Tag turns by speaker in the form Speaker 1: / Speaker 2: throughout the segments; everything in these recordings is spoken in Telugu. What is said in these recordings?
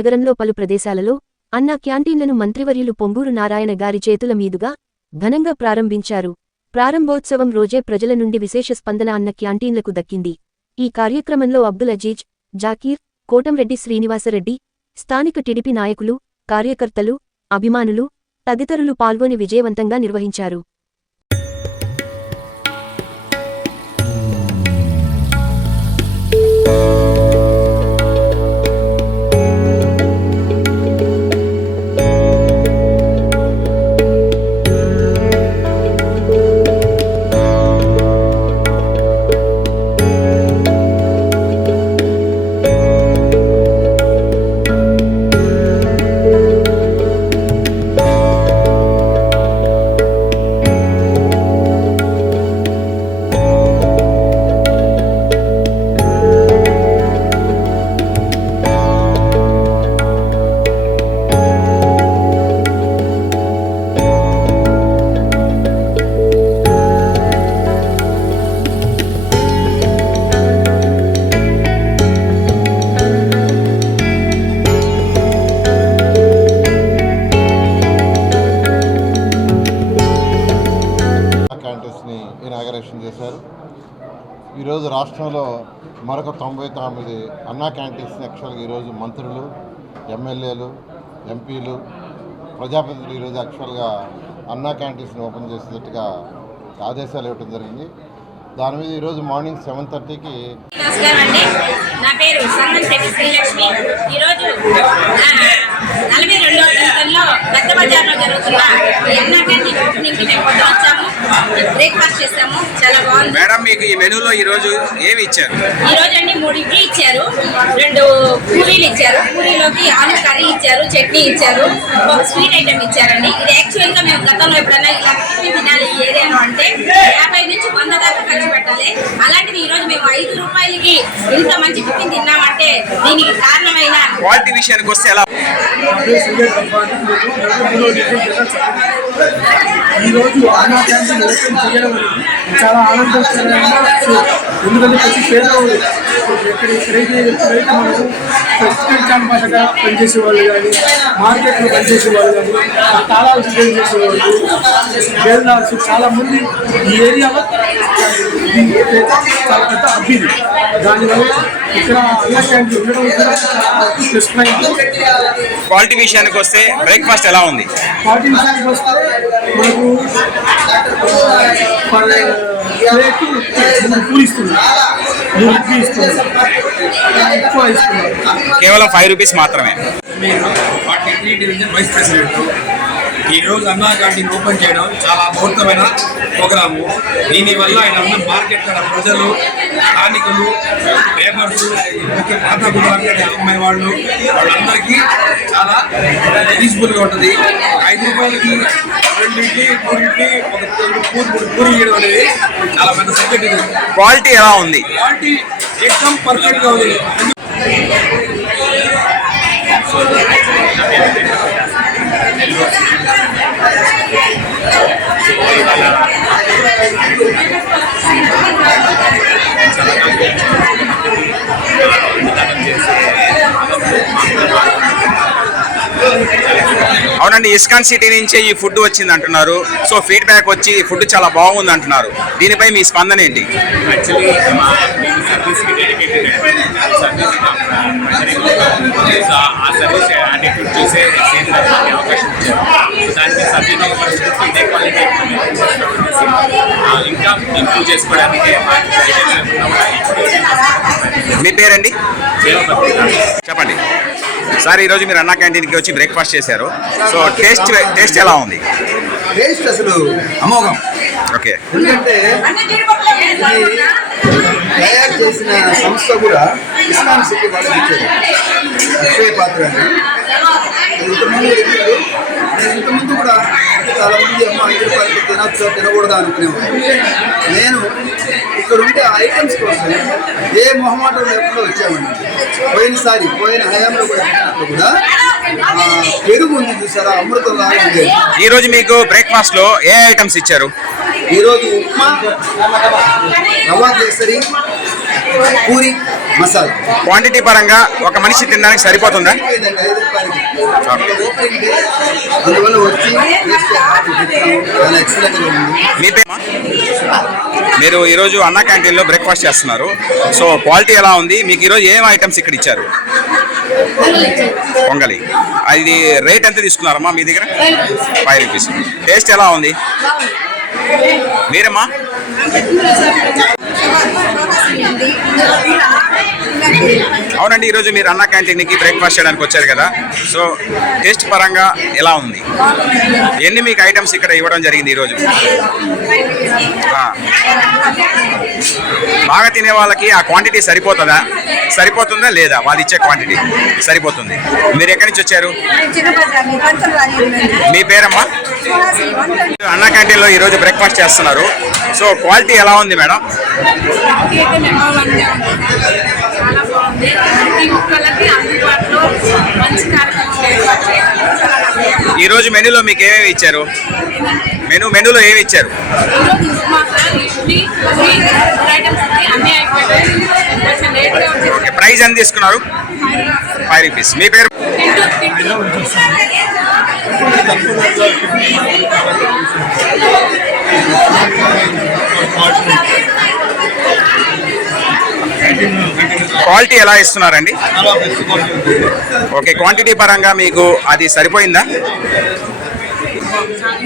Speaker 1: నగరంలో పలు ప్రదేశాలలో అన్నా క్యాంటీన్లను మంత్రివర్యులు పొంగూరు నారాయణ గారి చేతుల మీదుగా ఘనంగా ప్రారంభించారు. ప్రారంభోత్సవం రోజే ప్రజల నుండి విశేష స్పందన అన్న క్యాంటీన్లకు దక్కింది. ఈ కార్యక్రమంలో అబ్దుల్ అజీజ్ జాకీర్ కోటంరెడ్డి శ్రీనివాసరెడ్డి స్థానిక టిడిపి నాయకులు కార్యకర్తలు అభిమానులు తదితరులు పాల్గొని విజయవంతంగా నిర్వహించారు.
Speaker 2: రాష్ట్రంలో మరొక తొంభై తొమ్మిది అన్నా క్యాంటీన్స్ యాక్చువల్గా ఈరోజు మంత్రులు ఎమ్మెల్యేలు ఎంపీలు ప్రజాప్రతినిధులు ఈరోజు యాక్చువల్గా అన్నా క్యాంటీన్స్ని ఓపెన్ చేసేటట్టుగా ఆదేశాలు ఇవ్వడం జరిగింది. దాని మీద ఈరోజు మార్నింగ్ సెవెన్ థర్టీకి
Speaker 3: నా పేరు సంగం శ్రీలక్ష్మి. ఈరోజు నలభై రెండవ సంవత్సరంలో పెద్ద బజార్లో జరుగుతున్న ఈ అన్నా క్యాంటీన్ ఓపెనింగ్కి మేము కొంత వచ్చాము. బ్రేక్ఫాస్ట్ చేసాము. చాలా బాగుంది.
Speaker 4: మేడం మీకు ఈ మెనూలో ఈ రోజు ఏమి ఇచ్చారు?
Speaker 3: ఈ రోజు అండి మూడు ఇడ్లీ ఇచ్చారు. రెండు పూరీలు ఇచ్చారు. పూరీలోకి ఆలు కర్రీ ఇచ్చారు చట్నీ ఇచ్చారు. ఒక స్వీట్ ఐటమ్ ఇచ్చారండి. ఇది యాక్చువల్గా మేము గతంలో ఎప్పుడైనా ఇలా తినాలి ఈ ఏరియాలో అంటే యాభై నుంచి వంద దాకా ఖర్చు పెట్టాలి. అలాంటిది ఈ రోజు మేము ఐదు రూపాయలకి ఇంత మంచి టిఫిన్ తిన్నామంటే దీనికి కారణమైన
Speaker 4: క్వాలిటీ విషయానికి వస్తే ఎలా?
Speaker 5: ఈరోజు అన్నా క్యాంటీన్ ఓపెన్ చేయడం చాలా ఆనందకరంగా ఎందుకంటే ప్రతి పేదవాడు ఎక్కడ ఎక్కడైతే ఎక్కడైతే మనకు క్యాంపస్గా పనిచేసే వాళ్ళు కానీ మార్కెట్లో పనిచేసే వాళ్ళు కానీ ఆ తాళాలు సిద్ధం చేసే వాళ్ళు బేల్దార్స్ చాలా మంది ఈ ఏరియాలో చాలా పెద్ద అభివృద్ధి. దానివల్ల ఇక్కడ ఉండడం కూడా ప్లస్
Speaker 4: క్వాలిటీ విషయానికి వస్తే బ్రేక్ఫాస్ట్ ఎలా ఉంది?
Speaker 5: ఫార్టీ విషయానికి వస్తే మనకు ప్లేట్ ఇస్తున్నారు మూడు ఇస్తున్నారు
Speaker 4: ఎక్కువ ఇస్తున్నారు కేవలం ఫైవ్ రూపీస్ మాత్రమే.
Speaker 6: Forty three division vice president ఈరోజు అన్నా క్యాంటీన్ ఓపెన్ చేయడం చాలా అద్భుతమైన ప్రోగ్రాము. దీనివల్ల ఆయన ఉన్న మార్కెట్ కడ ప్రజలు స్థానికులు లేబర్స్ పాత గుడాలు అమ్మాయి వాళ్ళు వాళ్ళందరికీ చాలా యూస్ఫుల్గా ఉంటుంది. ఐదు రూపాయలకి రెండు ఇడ్లీ మూడు ఇడ్లీ ఒక పూరి మూడు పూరి ఇవ్వడం అనేది చాలా పెద్ద
Speaker 4: సబ్జెక్ట్ ఇది. క్వాలిటీ ఎలా ఉంది? క్వాలిటీ
Speaker 6: ఎక్దమ్ పర్ఫెక్ట్గా ఉంది.
Speaker 4: అవునండి ఇస్కాన్ సిటీ నుంచే ఈ ఫుడ్ వచ్చింది అంటున్నారు. సో ఫీడ్బ్యాక్ వచ్చి ఈ ఫుడ్ చాలా బాగుంది అంటున్నారు. దీనిపై మీ స్పందన ఏంటి?
Speaker 7: యాక్చువల్లీ ఆ సర్వీస్ యాటిట్యూడ్ చూసే అవకాశం ఇచ్చారు దానికి సబ్జెక్ట్ పరిస్థితి ఇదే క్వాలిటీ ఇంకా ఇంప్రూవ్ చేసుకోవడానికి
Speaker 4: మీ పేరండి? చెప్పండి. సార్ ఈరోజు మీరు అన్నా క్యాంటీన్కి వచ్చి బ్రేక్ఫాస్ట్ చేశారు. సో టేస్ట్ టేస్ట్ ఎలా ఉంది?
Speaker 8: టేస్ట్ అసలు అమోఘం. ఓకే. ఎందుకంటే తయారు చేసిన సంస్థ కూడా ఇస్లాం సిటీ వాళ్ళకి ఇచ్చారు. అక్షయ పాత్ర అని ఇంతకుముందు నేను ఇంతకుముందు కూడా చాలా మంది అమ్మ ఐదు రూపాయలకి తినొచ్చో తినకూడదా అనుకునేవాడు నేను ఇక్కడ ఉండే ఐటమ్స్ కోసం ఏ మొహమాటం లేకుండా వచ్చామండి. పోయినసారి పోయిన హయాంలో కూడా కూడా పెరుగు ఉంది చూసారా? అమృతం లాగా ఉండేది
Speaker 4: ఈ రోజు మీకు బ్రేక్ఫాస్ట్లో ఏ ఐటమ్స్ ఇచ్చారు?
Speaker 8: ఈరోజు ఉప్మా రవా కేసరి పూరి మసాలా.
Speaker 4: క్వాంటిటీ పరంగా ఒక మనిషి తినడానికి సరిపోతుందా? మీ పేరు మీరు ఈరోజు అన్న క్యాంటీన్లో బ్రేక్ఫాస్ట్ చేస్తున్నారు. సో క్వాలిటీ ఎలా ఉంది? మీకు ఈరోజు ఏం ఐటమ్స్ ఇక్కడ ఇచ్చారు? పొంగలి. అది రేట్ ఎంత తీసుకున్నారమ్మా మీ దగ్గర? Five rupees. టేస్ట్ ఎలా ఉంది? మీరమ్మా అవునండి ఈరోజు మీరు అన్న క్యాంటీన్కి బ్రేక్ఫాస్ట్ చేయడానికి వచ్చారు కదా. సో టేస్ట్ పరంగా ఎలా ఉంది? ఎన్ని మీకు ఐటమ్స్ ఇక్కడ ఇవ్వడం జరిగింది ఈరోజు బాగా తినే వాళ్ళకి ఆ క్వాంటిటీ సరిపోతుందా? సరిపోతుందా లేదా? వాళ్ళు ఇచ్చే క్వాంటిటీ సరిపోతుంది. మీరు ఎక్కడి నుంచి వచ్చారు? మీ పేరమ్మా? అన్న క్యాంటీన్లో ఈరోజు బ్రేక్ఫాస్ట్ చేస్తున్నారు. సో క్వాలిటీ ఎలా ఉంది మేడం? అందుబాటులో మంచి కార్యక్రమం ఈరోజు మెనూలో మీకు ఏమేమి ఇచ్చారు? మెనూ మెనూలో ఏమి ఇచ్చారు? ఓకే ప్రైస్ ఎంత తీసుకున్నారు? Five rupees. మీ పేరు? Thank you. క్వాలిటీ ఎలా ఇస్తున్నారండి? ఓకే క్వాంటిటీ పరంగా మీకు అది సరిపోయిందా?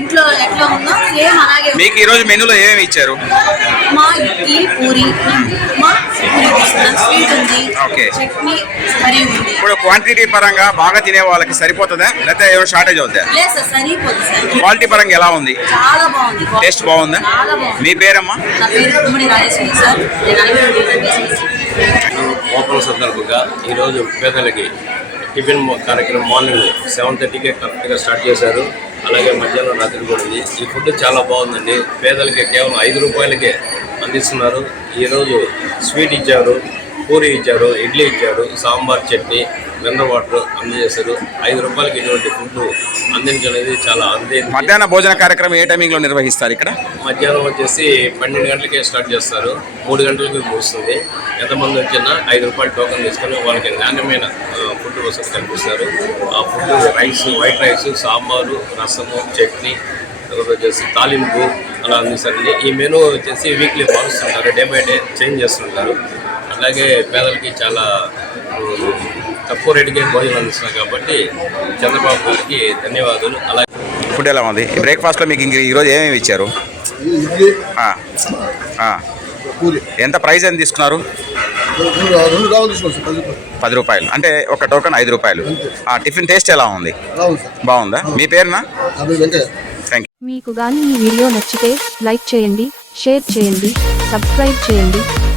Speaker 4: ఇంట్లో ఎట్లా ఉందో సేమ్ అలాగే. మీకు ఈరోజు మెనూలో ఏమేమి ఇచ్చారు?
Speaker 9: మా ఇడ్లీ పూరి మా పూరి తీసుకున్నాం స్వీట్ ఉంది
Speaker 4: ఓకే. చట్నీ కర్రీ ఉంది. ఇప్పుడు క్వాంటిటీ పరంగా బాగా తినే వాళ్ళకి సరిపోతుందా? లేకపోతే ఏమైనా షార్టేజ్ అవుతుందా
Speaker 9: లేదు సార్ సరిపోతుంది
Speaker 4: సార్. క్వాలిటీ పరంగా ఎలా ఉంది?
Speaker 9: చాలా బాగుంది.
Speaker 4: టేస్ట్ బాగుందా? చాలా బాగుంది. మీ పేరమ్మా? నా పేరు కుమ్మడి రాజేశ్వరి సార్. నేను
Speaker 10: అలవేలు ఓపెన్ ఈరోజు పేదలకి టిఫిన్ కార్యక్రమం మార్నింగ్ సెవెన్ థర్టీకే కరెక్ట్గా స్టార్ట్ చేశారు. అలాగే మధ్యాహ్నం రాత్రి కూడా ఉంది. ఈ ఫుడ్ చాలా బాగుందండి. పేదలకి కేవలం ఐదు రూపాయలకే అందిస్తున్నారు. ఈరోజు స్వీట్ ఇచ్చారు. పూరి ఇచ్చారు ఇడ్లీ ఇచ్చారు సాంబార్ చట్నీ మినరల్ వాటర్ అందజేశారు. ఐదు రూపాయలకి ఇటువంటి ఫుడ్ అందించలేదు చాలా అందే
Speaker 4: మధ్యాహ్న భోజన కార్యక్రమం ఏ టైమింగ్లో నిర్వహిస్తారు ఇక్కడ?
Speaker 10: మధ్యాహ్నం వచ్చేసి పన్నెండు గంటలకే స్టార్ట్ చేస్తారు మూడు గంటలకి ముగుస్తుంది. ఎంతమంది వచ్చినా ఐదు రూపాయలు టోకెన్ తీసుకొని వాళ్ళకి నాణ్యమైన ఫుడ్ వసతి కల్పిస్తారు. ఆ food rice white rice sambar రసము చట్నీ తర్వాత వచ్చేసి తాలింపు అలా అందిస్తారండి ఈ మెనూ వచ్చేసి వీక్లీ మారుస్తుంటారు డే బై డే చేంజ్ చేస్తుంటారు. అలాగే పేదలకి చాలా తక్కువ రేటుకే భోజనం అందిస్తున్నారు కాబట్టి చంద్రబాబు గారికి ధన్యవాదాలు. అలాగే
Speaker 4: ఫుడ్ ఎలా ఉంది? బ్రేక్ఫాస్ట్లో మీకు ఇంక ఈరోజు ఏమేమి ఇచ్చారు? ఇడ్లీ ఆ. ఆ. పూరి ఎంత ప్రైస్ ఎంత తీసుకున్నారు? పది రూపాయలు. అంటే ఒక టోకెన్ ఐదు రూపాయలు. ఆ టిఫిన్ టేస్ట్ ఎలా ఉంది? బాగుందా? మీ పేరునా?
Speaker 1: మీకు గాని ఈ వీడియో నచ్చితే లైక్ చేయండి షేర్ చేయండి సబ్స్క్రైబ్ చేయండి.